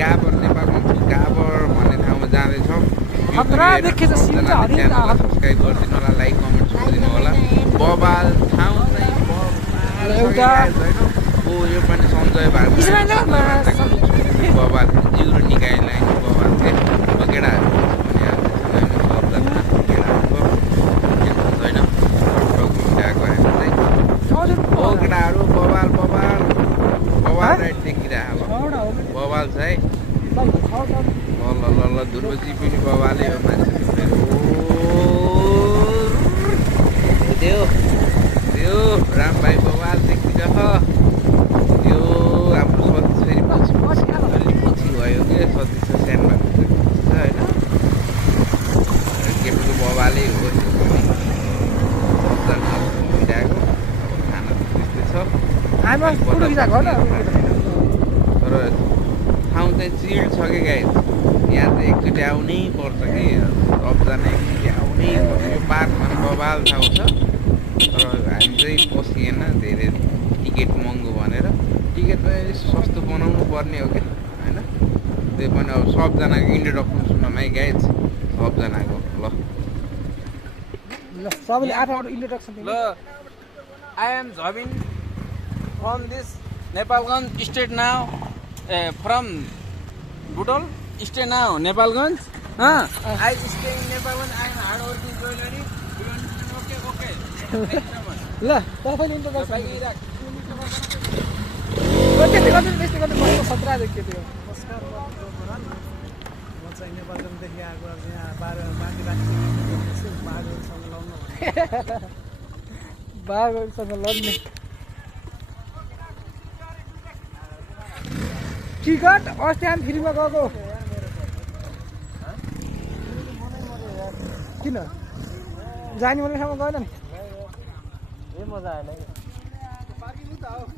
गाबर नेपालमा गाबर भन्ने ठाउँमा जाँदैछौँ। सब्सक्राइब गरिदिनु होला, लाइक कमेन्ट गरिदिनु होला। बबाल ठाउँ चाहिँ ओ यो पनि सञ्जय भारती बबाल जिउरो निकायलाई बबाल के केटाहरू केटाहरू बबाल बबाल बबाल राइट देखिरहेको बबाल छ है। ल ल ल ध्रुवजी पनि बबालै हो मान्छे त्यो राम भाइ बबाल देखिरह त्यो हाम्रो सतीश फेरि पछि अलि पछि भयो के सतीश सानो भएको छ होइन केपीको बबालै हो खाना त्यस्तै छ तर ठाउँ चाहिँ चिल्ड छ कि गाइस यहाँ चाहिँ एकचोटि आउनै पर्छ कि सबजना एकचोटि आउनै पर्छ। यो पार्कमा बबाल ठाउँ छ तर हामी चाहिँ पसिएन धेरै टिकट महँगो भनेर टिकट पनि सस्तो बनाउनु पर्ने हो क्या होइन त्यो पनि अब सबजनाको इन्ट्रोडक्सन सुनौँ है गाइस सबजनाको ल I am Zabin from this Nepalganj state now from Budol state now Nepalganj I stay in Nepalganj I am hard working jewelry okay ल तपाईले इन्ट्रोडक्सन कति पर्छ 17 देखि त्यो नमस्कार म चाहिँ नेपालदेखि आएको यहाँ 12 माथि बागहरूसँग लड्नु बागहरूसँग लड्ने टिकट अस्ति हामी फ्रीमा गएको किन जाने भन्ने ठाउँमा गएन नि मजा आएन